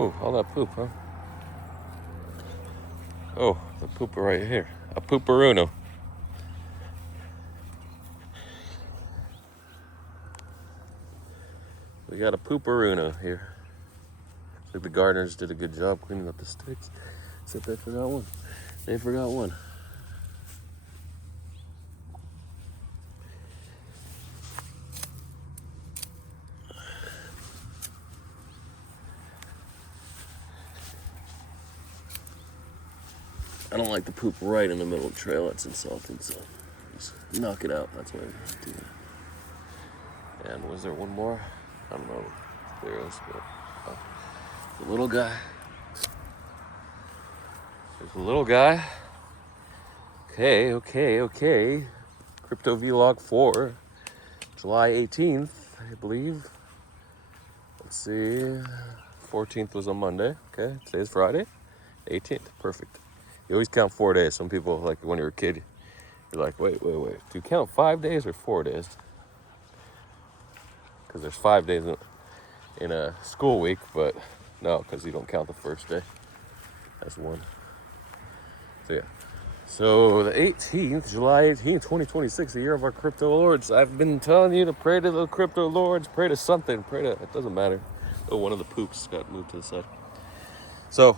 Oh, all that poop, huh? Oh, the pooper right here. A pooperuno. We got a pooperuno here. I think the gardeners did a good job cleaning up the sticks. Except they forgot one. They forgot one. I don't like the poop right in the middle of the trail. It's insulting, so just knock it out. That's why I do that. And was there one more? I don't know. There is, but the little guy. There's a little guy. Okay. Crypto Vlog 4, July 18th, I believe. Let's see. 14th was on Monday. Okay, today's Friday. 18th, perfect. You always count 4 days. Some people, like when you're a kid, you're like, wait. Do you count 5 days or 4 days? Because there's 5 days in a school week, but no, because you don't count the first day. That's one. So yeah. So the 18th, July 18th, 2026, the year of our crypto lords. I've been telling you to pray to the crypto lords, pray to something, it doesn't matter. Oh, one of the poops got moved to the side. So,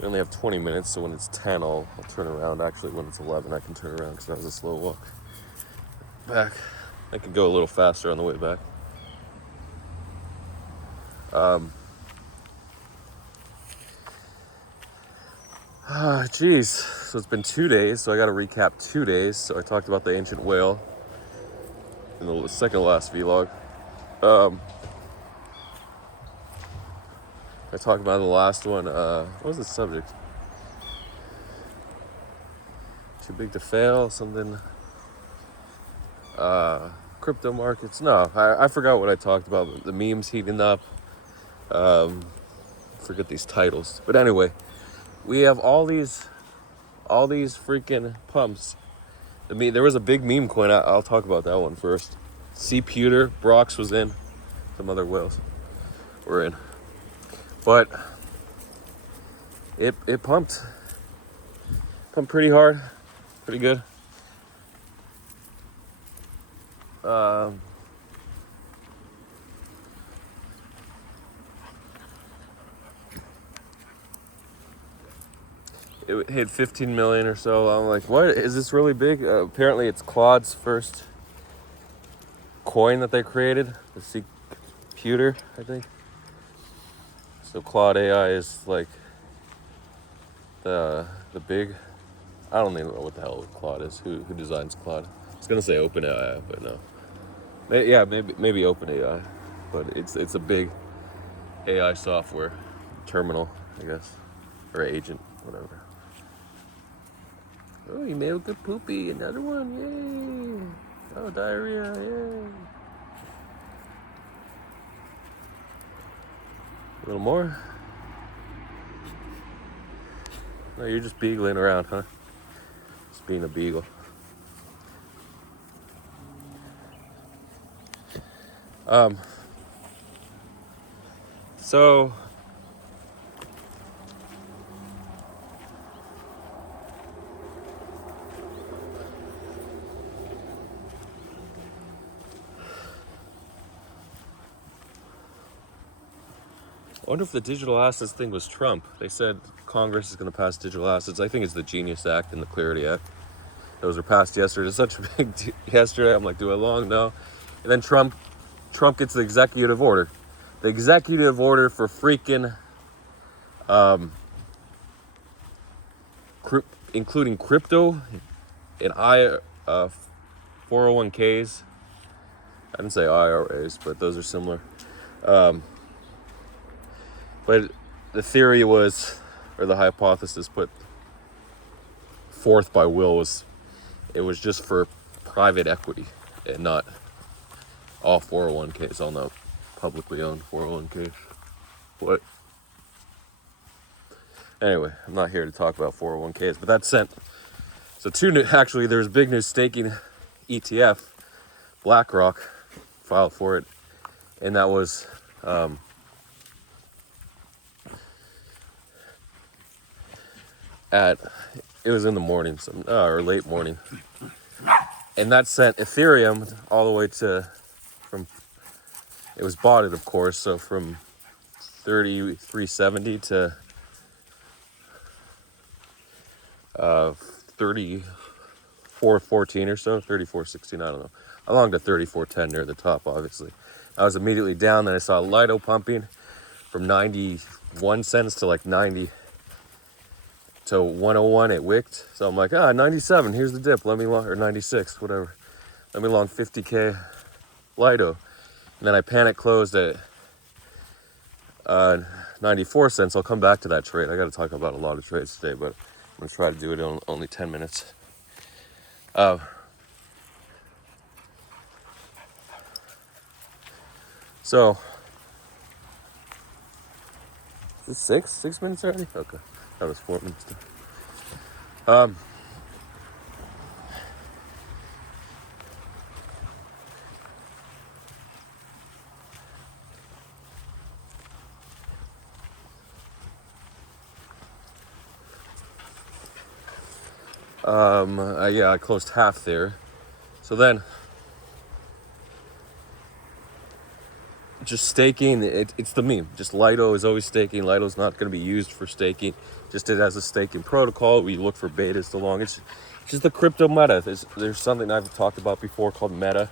we only have 20 minutes, so when it's 10, I'll turn around. Actually, when it's 11, I can turn around because that was a slow walk back. I could go a little faster on the way back. Geez. So it's been 2 days, so I got to recap 2 days. So I talked about the ancient whale in the second last vlog. I talked about the last one. What was the subject? Too big to fail? Something? Crypto markets? No, I forgot what I talked about. The memes heating up. Forget these titles. But anyway, we have all these freaking pumps. There was a big meme coin. I'll talk about that one first. C. Pewter, Brox was in. Some other whales were in. But it pumped pretty hard, pretty good. It hit 15 million or so. I'm like, what? Is this really big? Apparently it's Claude's first coin that they created. The C. Pewter, I think. So Claude AI is like the big. I don't even know what the hell Claude is. Who designs Claude? I was gonna say OpenAI, but no. Yeah, maybe OpenAI, but it's a big AI software terminal, I guess, or agent, whatever. Oh, you made a good poopy. Another one, yay! Oh, diarrhea, yay! A little more. No, you're just beagling around, huh? Just being a beagle. So I wonder if the digital assets thing was Trump. They said Congress is going to pass digital assets. I think it's the Genius Act and the Clarity Act. Those were passed yesterday. It's such a big deal yesterday. I'm like, do I long? No. And then Trump gets the executive order. The executive order for freaking including crypto and 401ks. I didn't say IRAs, but those are similar. But the theory was, or the hypothesis put forth by Will was, it was just for private equity and not all 401ks, all not publicly owned 401ks. What? Anyway, I'm not here to talk about 401ks, but that sent, so actually there's big new staking ETF, BlackRock filed for it, and that was It was in the morning, or late morning, and that sent Ethereum all the way to, from, it was botted, of course, so from 3370 to 3414 or so, 3416, I don't know. I longed to 3410 near the top, obviously. I was immediately down, then I saw Lido pumping from 91 cents to like 90 to 101. It wicked, so I'm like, 97, here's the dip, let me long, or 96, whatever, let me long 50k Lido. And then I panic closed at 94 cents. I'll come back to that trade. I got to talk about a lot of trades today, but I'm going to try to do it in only 10 minutes. So, is it 6 minutes already? Okay, that was 4 minutes. Yeah, I closed half there. So then, just staking, it's the meme. Just Lido is always staking. Lido's not going to be used for staking. Just it as a staking protocol. We look for betas along. It's just the crypto meta. There's something I've talked about before called meta.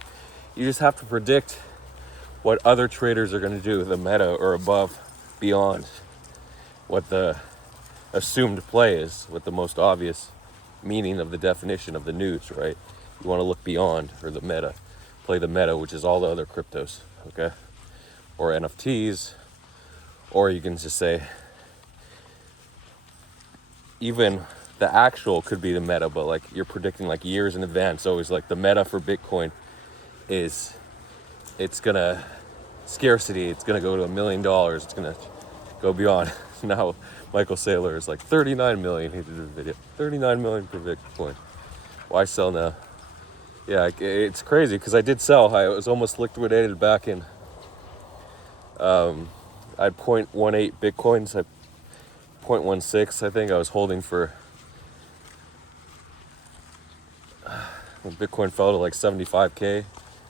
You just have to predict what other traders are going to do, the meta or above, beyond what the assumed play is, what the most obvious meaning of the definition of the news, right? You want to look beyond, or the meta, play the meta, which is all the other cryptos, okay? Or NFTs, or you can just say, even the actual could be the meta, but like you're predicting like years in advance. Always like the meta for Bitcoin is, it's gonna, scarcity, it's gonna go to $1 million, it's gonna go beyond. Now Michael Saylor is like 39 million, he did a video, 39 million per Bitcoin. Why sell now? Yeah, it's crazy because I did sell. I was almost liquidated back in, I had 0.18 Bitcoins, 0.16 I think I was holding for, when Bitcoin fell to like 75k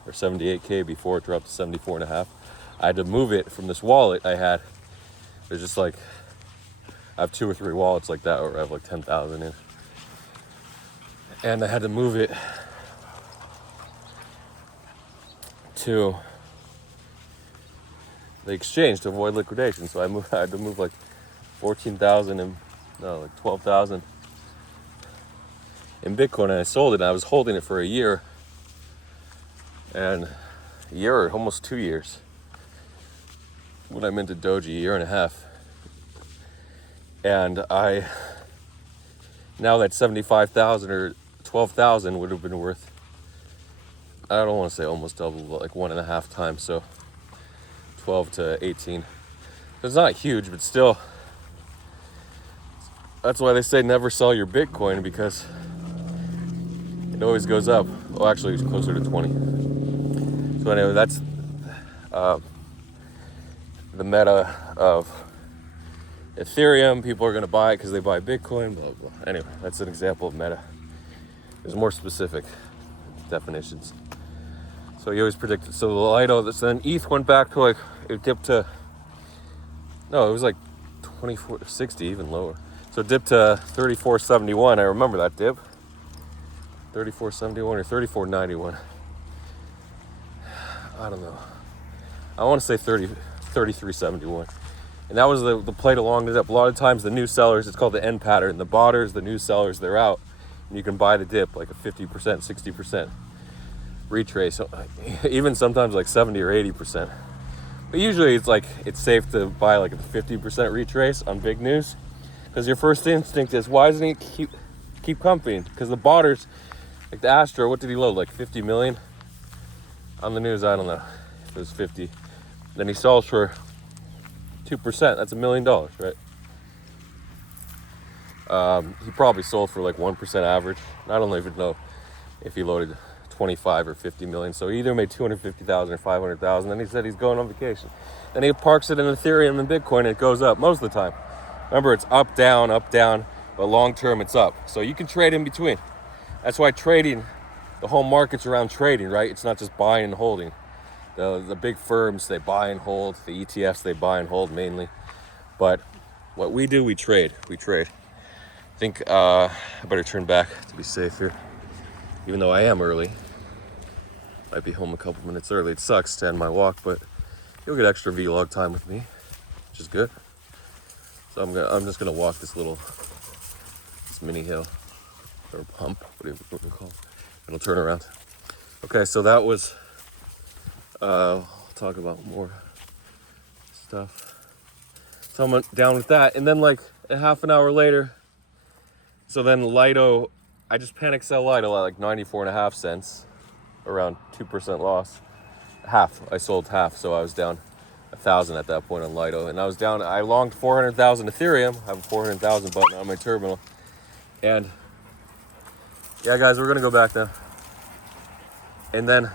or 78k before it dropped to 74 and a half. I had to move it from this wallet I had. There's just like, I have 2 or 3 wallets like that where I have like 10,000 in. And I had to move it to the exchange to avoid liquidation. So I had to move like 14,000 and, no, like 12,000 in Bitcoin, and I sold it. And I was holding it for a year, and a year or almost 2 years. When I'm into Doji, a year and a half. And now that 75,000 or 12,000 would have been worth, I don't want to say almost double, but like 1.5 times. So 12 to 18. It's not huge, but still, that's why they say never sell your Bitcoin, because it always goes up. Well, actually, it's closer to 20. So anyway, that's the meta of Ethereum. People are going to buy it because they buy Bitcoin, blah, blah. Anyway, that's an example of meta. There's more specific definitions. So you always predict it. So the Lido, then ETH went back to like, it dipped to, no, it was like 2460, even lower. So it dipped to 3471. I remember that dip. 3471 or 3491. I don't know. I want to say 3371. And that was the play along the dip. A lot of times the new sellers, it's called the end pattern. The botters, the new sellers, they're out. And you can buy the dip like a 50%, 60% retrace. Even sometimes like 70 or 80%. But usually it's safe to buy like a 50% retrace on big news. Because your first instinct is, why doesn't he keep pumping? Because the botters, like the Astro, what did he load? Like 50 million? On the news, I don't know if it was 50. Then he sells for 2%. That's $1 million, right? He probably sold for like 1% average. I don't even know if he loaded 25 or 50 million. So he either made 250,000 or 500,000. Then he said he's going on vacation. Then he parks it in Ethereum and Bitcoin and it goes up most of the time. Remember, it's up, down, but long term it's up. So you can trade in between. That's why trading, the whole market's around trading, right? It's not just buying and holding. The big firms, they buy and hold. The ETFs, they buy and hold mainly. But what we do, we trade. I think I better turn back to be safe here. Even though I am early. Might be home a couple minutes early. It sucks to end my walk, but you'll get extra vlog time with me, which is good. So I'm just gonna walk this mini hill or pump, whatever you call it. It'll turn around. Okay, so that was. I'll talk about more stuff. So I'm down with that, and then like a half an hour later. So then Lido, I just panic sell Lido at like 94.5 cents, around 2% loss. I sold half, so I was down 1,000 at that point on Lido, and I longed 400,000 Ethereum. I have a 400,000 button on my terminal, and yeah, guys, we're gonna go back now. And then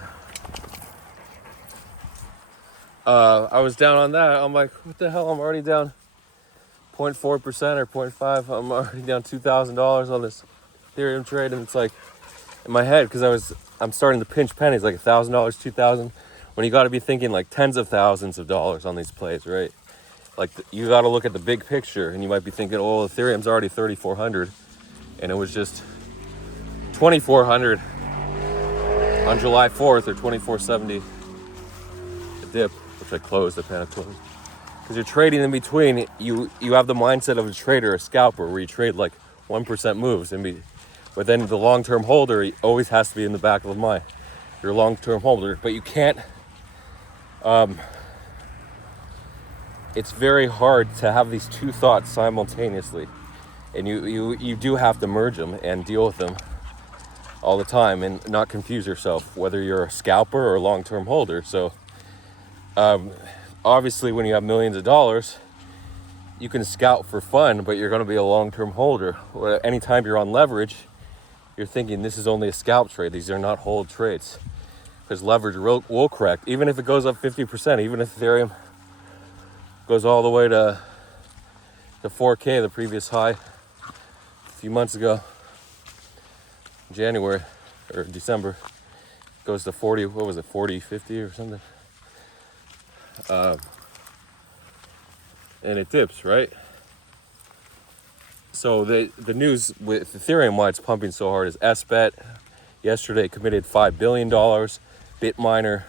I was down on that. I'm like, what the hell? I'm already down 0.4% or 0.5. I'm already down $2,000 on this Ethereum trade, and it's like in my head because I'm starting to pinch pennies, like $1,000, $2,000. When you got to be thinking like tens of thousands of dollars on these plays, right? Like you got to look at the big picture, and you might be thinking, oh, Ethereum's already 3,400, and it was just 2,400 on July 4th or 2,470 a dip, which I closed. I panic closed because you're trading in between. You have the mindset of a trader, a scalper, where you trade like 1% moves, but then the long-term holder always has to be in the back of the mind. You're a long-term holder, but you can't. It's very hard to have these two thoughts simultaneously, and you do have to merge them and deal with them all the time and not confuse yourself whether you're a scalper or a long-term holder. So obviously when you have millions of dollars, you can scout for fun, but you're going to be a long-term holder. Anytime you're on leverage, you're thinking this is only a scalp trade. These are not hold trades, because leverage will correct. Even if it goes up 50%, even if Ethereum goes all the way to 4K, the previous high a few months ago, January or December, goes to 40, what was it, 40, 50 or something? And it dips, right? So the news with Ethereum, why it's pumping so hard, is SBET yesterday committed $5 billion. Bitminer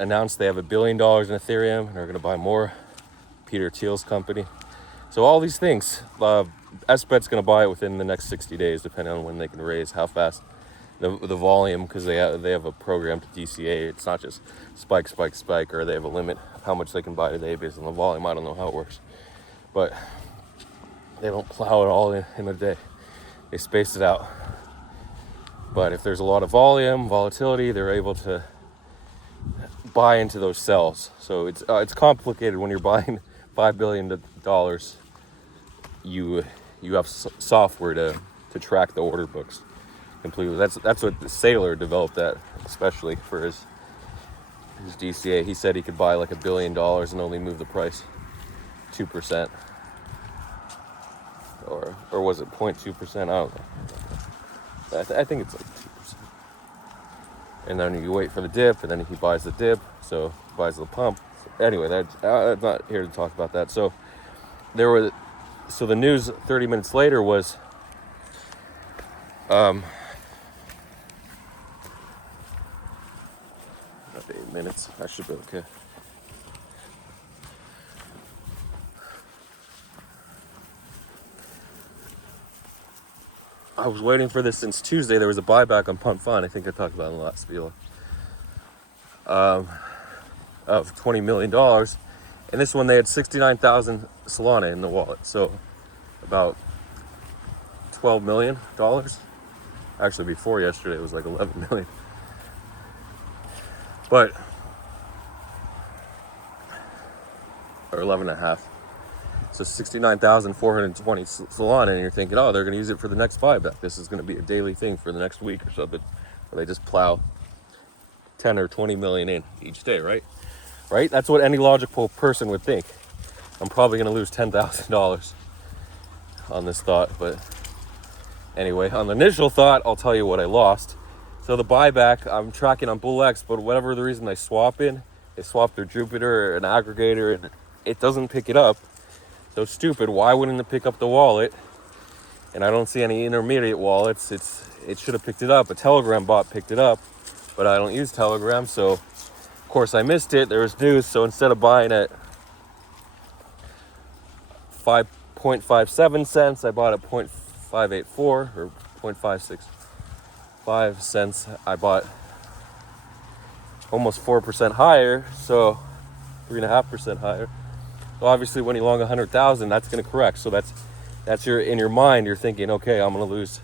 announced they have $1 billion in Ethereum and are going to buy more. Peter Thiel's company. So all these things, SBET's going to buy it within the next 60 days, depending on when they can raise, how fast the volume, because they have a program to DCA. It's not just spike, or they have a limit of how much they can buy today based on the volume. I don't know how it works, but they don't plow it all in a day. They space it out. But if there's a lot of volatility, they're able to buy into those cells. So it's complicated when you're buying $5 billion. You have software to track the order books completely. That's what the Saylor developed that, especially for his DCA. He said he could buy like $1 billion and only move the price 2%, or was it 0.2%? I don't know. I think it's like 2%. And then you wait for the dip, and then he buys the dip, so he buys the pump. So anyway, I'm not here to talk about that. So the news 30 minutes later was about 8 minutes. I should be okay. I was waiting for this since Tuesday. There was a buyback on Punt Fund. I think I talked about it in the last video. Of $20 million. And this one, they had 69,000 Solana in the wallet. So about $12 million. Actually, before yesterday, it was like 11 million. Or 11.5. So 69,420 Solana, and you're thinking, oh, they're going to use it for the next buyback. This is going to be a daily thing for the next week or something, where they just plow 10 or 20 million in each day, right? Right? That's what any logical person would think. I'm probably going to lose $10,000 on this thought, but anyway, on the initial thought, I'll tell you what I lost. So the buyback, I'm tracking on BullX, but whatever the reason they swap in, they swap their Jupiter or an aggregator, and it doesn't pick it up. So stupid. Why wouldn't it pick up the wallet? And I don't see any intermediate wallets. It should have picked it up. A Telegram bot picked it up, but I don't use Telegram, so of course I missed it. There was news, so instead of buying at 5.57 cents, I bought at 0.584 or 0.565 cents. I bought almost 4% higher, so 3.5% higher. So obviously, when you long 100,000, that's going to correct. So that's your in your mind. You're thinking, okay, I'm going to lose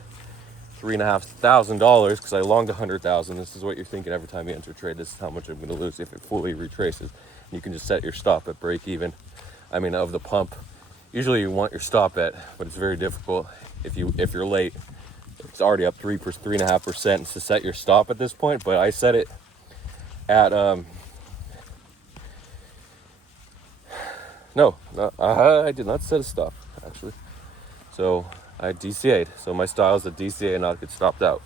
$3,500 because I longed 100,000. This is what you're thinking every time you enter a trade. This is how much I'm going to lose if it fully retraces. And you can just set your stop at break even. I mean, of the pump. Usually you want your stop at, but it's very difficult if you're late. It's already up 3.5% to set your stop at this point. But I set it at I did not set a stop actually. So I DCA'd. So my style is a DCA and not get stopped out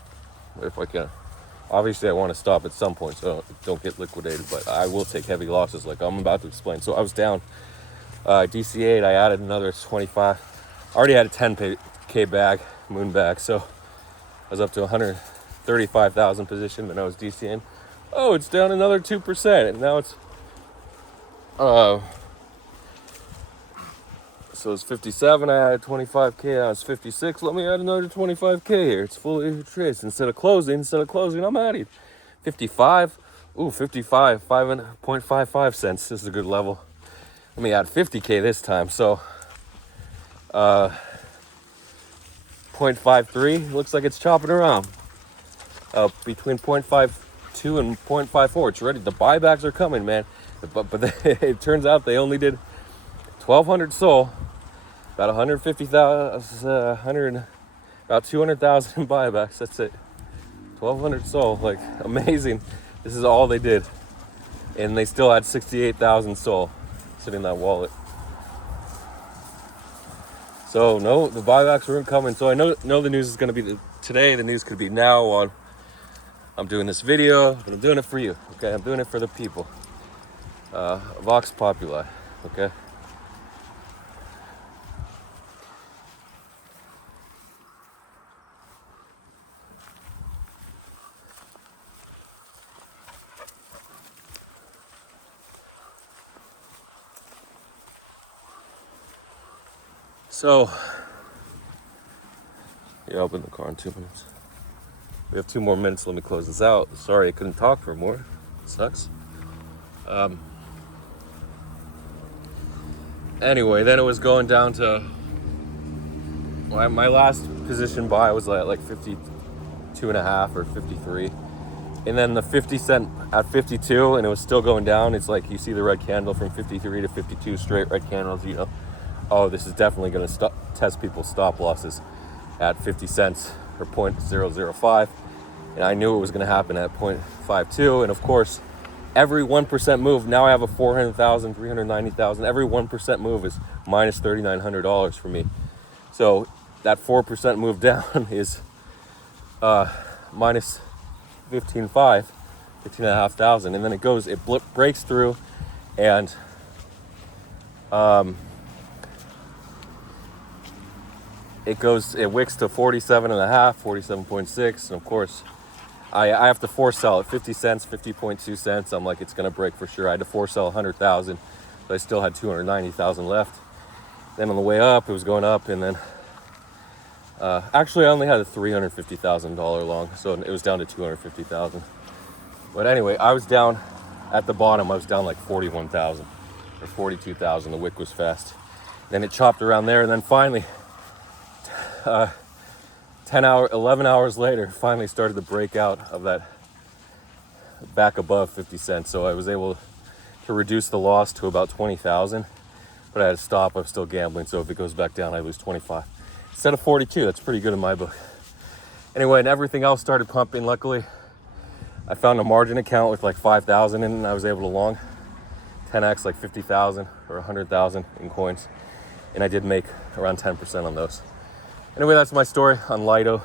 if I can. Obviously, I want to stop at some point so don't get liquidated, but I will take heavy losses like I'm about to explain. So I was down. DCA'd. I added another 25. I already had a 10K bag, moon bag, so I was up to 135,000 position when I was DCA'ing. Oh, it's down another 2%, and now it's so it's 57, I had 25K, now it's 56. Let me add another 25K here. It's fully retraced. Instead of closing, I'm adding 55. Ooh, 55, 5.55 cents. This is a good level. Let me add 50K this time. So 0.53, looks like it's chopping around. Between 0.52 and 0.54. It's ready. The buybacks are coming, man. But it turns out they only did 1,200 SOL. About 150,000, about 200,000 buybacks. That's it. 1,200 SOL, like amazing. This is all they did, and they still had 68,000 SOL sitting in that wallet. So no, the buybacks weren't coming. So I know the news is going to be today. The news could be now on. I'm doing this video, but I'm doing it for you. Okay, I'm doing it for the people. Vox Populi. Okay. So, yeah, I'll open the car in 2 minutes. We have 2 more minutes. Let me close this out. Sorry, I couldn't talk for more. It sucks. Anyway, then it was going down to my last position buy was like 52.5 or 53, and then the 50 cent at 52, and it was still going down. It's like you see the red candle from 53 to 52, straight red candles. You know, oh, this is definitely going to test people's stop losses at 50 cents or 0.005. And I knew it was going to happen at 0.52. And of course, every 1% move, now I have a 400,000, 390,000. Every 1% move is minus $3,900 for me. So that 4% move down is minus 15,500. And then it goes, it breaks through, and it wicks to 47.5, 47.6, and of course I have to force sell at 50 cents, 50.2 cents. I'm like, it's gonna break for sure. I had to force sell 100,000, but I still had 290,000 left. Then on the way up, it was going up, and then actually I only had a $350,000 long, so it was down to 250,000. But anyway, I was down at the bottom. I was down like 41,000 or 42,000. The wick was fast. Then it chopped around there, and then finally 11 hours later, finally started to break out of that back above 50 cents. So I was able to reduce the loss to about 20,000. but I had to stop. I'm still gambling, so if it goes back down, I lose 25 instead of 42. That's pretty good in my book. Anyway, and everything else started pumping. Luckily, I found a margin account with like 5,000 in it, and I was able to long 10x, like 50,000 or 100,000 in coins, and I did make around 10% on those. Anyway, that's my story on Lido,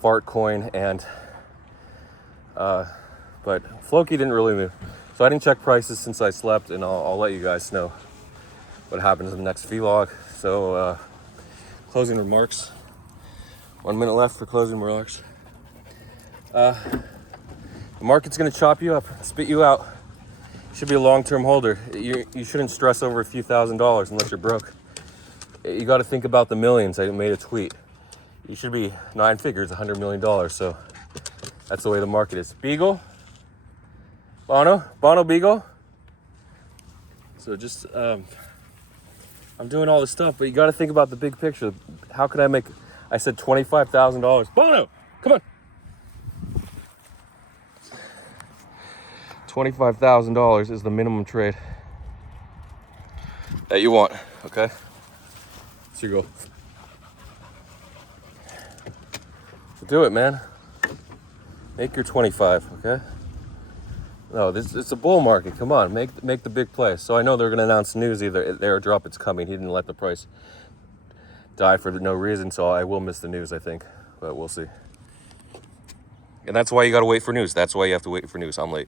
Fartcoin, and but Floki didn't really move, so I didn't check prices since I slept, and I'll let you guys know what happens in the next vlog. So closing remarks. 1 minute left for closing remarks. The market's gonna chop you up, spit you out. You should be a long-term holder. You shouldn't stress over a few $1,000s unless you're broke. You got to think about the millions. I made a tweet. You should be 9 figures, $100 million. So that's the way the market is. Beagle, Bono Beagle. So just I'm doing all this stuff, but you got to think about the big picture. How could I make? I said $25,000. Bono, come on. $25,000 is the minimum trade that you want. Okay. Here you go. Do it, man. Make your 25, okay? No, it's a bull market. Come on, make the big play. So I know they're gonna announce news either. The airdrop, it's coming. He didn't let the price die for no reason, so I will miss the news, I think, but we'll see. And that's why you gotta wait for news. That's why you have to wait for news. I'm late.